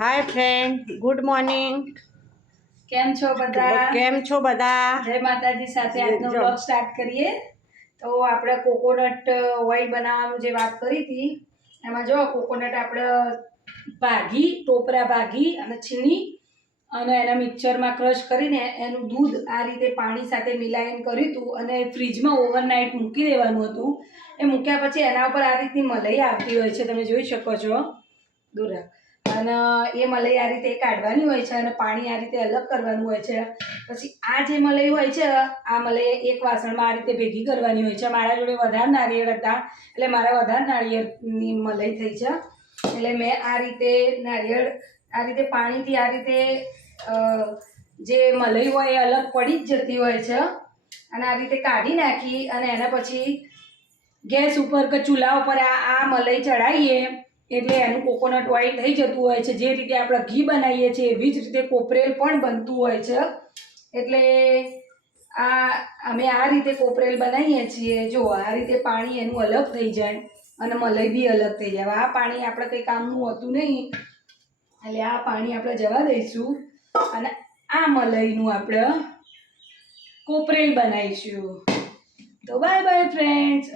હાય friend, good morning. કેમ છો બધા? કેમ છો બધા? જય માતાજી. સાથે આજનો બ્લોગ સ્ટાર્ટ કરીએ. તો આપણે કોકોનટ ઓઇલ બનાવવાનું જે વાત કરી હતી એમાં જો કોકોનટ આપણે ટોપરા ભાગી અને છીણી અને એના મિક્સરમાં ક્રશ કરીને એનું દૂધ આ રીતે પાણી સાથે મિલાઈને કર્યું હતું અને ફ્રીજમાં ઓવરનાઇટ મૂકી દેવાનું હતું. એ મૂક્યા પછી એના ઉપર આ રીતની મલાઈ આવતી હોય છે, તમે જોઈ શકો છો દૂર. અને એ મલાઈ આ રીતે કાઢવાની હોય છે અને પાણી આ રીતે અલગ કરવાનું હોય છે. પછી આ જે મલાઈ હોય છે આ મલાઈ એક વાસણમાં આ રીતે ભેગી કરવાની હોય છે. મારા જોડે વધારે નારિયેળ હતા એટલે મારા વધારે નારિયેળની મલાઈ થઈ છે. એટલે મેં આ રીતે નારિયેળ આ રીતે પાણીથી આ રીતે જે મલાઈ હોય એ અલગ પડી જ જતી હોય છે અને આ રીતે કાઢી નાખી અને એના પછી ગેસ ઉપર કે ચૂલા ઉપર આ મલાઈ ચડાવીએ એટલે એનું કોકોનટ ઓઇલ થઈ જતું હોય છે. જે રીતે આપણે ઘી બનાવીએ છીએ એવી જ રીતે કોપરેલ પણ બનતું હોય છે. એટલે અમે આ રીતે કોપરેલ બનાવીએ છીએ. જો આ રીતે પાણી એનું અલગ થઈ જાય અને મલાઈ બી અલગ થઈ જાય. આ પાણી આપણે કંઈ કામનું હતું નહીં એટલે આ પાણી આપણે જવા દઈશું અને આ મલાઈનું આપણે કોપરેલ બનાવીશું. તો બાય બાય ફ્રેન્ડ્સ.